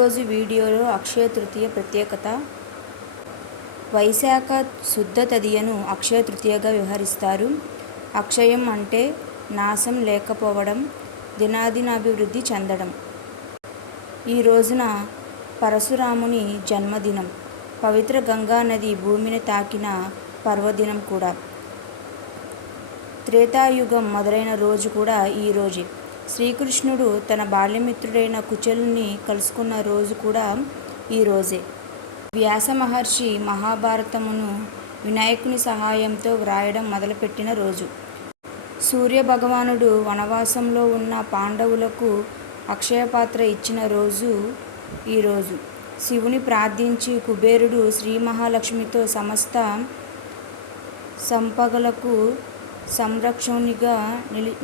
ఈరోజు వీడియోలో అక్షయ తృతీయ ప్రత్యేకత. వైశాఖ శుద్ధ తదియను అక్షయ తృతీయగా వ్యవహరిస్తారు. అక్షయం అంటే నాశం లేకపోవడం దినాదినాభివృద్ధి చెందడం. ఈ రోజున పరశురాముని జన్మదినం. పవిత్ర గంగా నది భూమిని తాకిన పర్వదినం కూడా. త్రేతాయుగం మొదలైన రోజు కూడా ఈ రోజే. శ్రీకృష్ణుడు తన బాల్యమిత్రుడైన కుచలుని కలుసుకున్న రోజు కూడా ఈ రోజే. వ్యాస మహర్షి మహాభారతమును వినాయకుని సహాయంతో వ్రాయడం మొదలుపెట్టిన రోజు. సూర్య భగవానుడు వనవాసంలో ఉన్న పాండవులకు అక్షయపాత్ర ఇచ్చిన రోజు ఈరోజు శివుని ప్రార్థించి కుబేరుడు శ్రీ మహాలక్ష్మితో సమస్త సంపగలకు సంరక్షణునిగా నిలి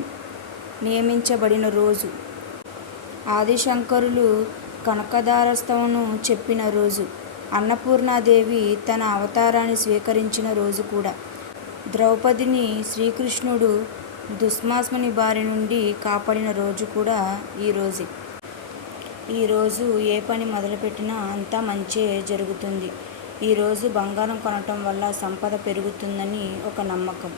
నియమించబడిన రోజు. ఆదిశంకరులు కనకదారస్తవను చెప్పిన రోజు. అన్నపూర్ణాదేవి తన అవతారాన్ని స్వీకరించిన రోజు కూడా. ద్రౌపదిని శ్రీకృష్ణుడు దుస్మాస్మని బారి నుండి కాపాడిన రోజు కూడా ఈరోజే ఈరోజు ఏ పని మొదలుపెట్టినా అంతా మంచే జరుగుతుంది. ఈరోజు బంగారం కొనటం వల్ల సంపద పెరుగుతుందని ఒక నమ్మకం.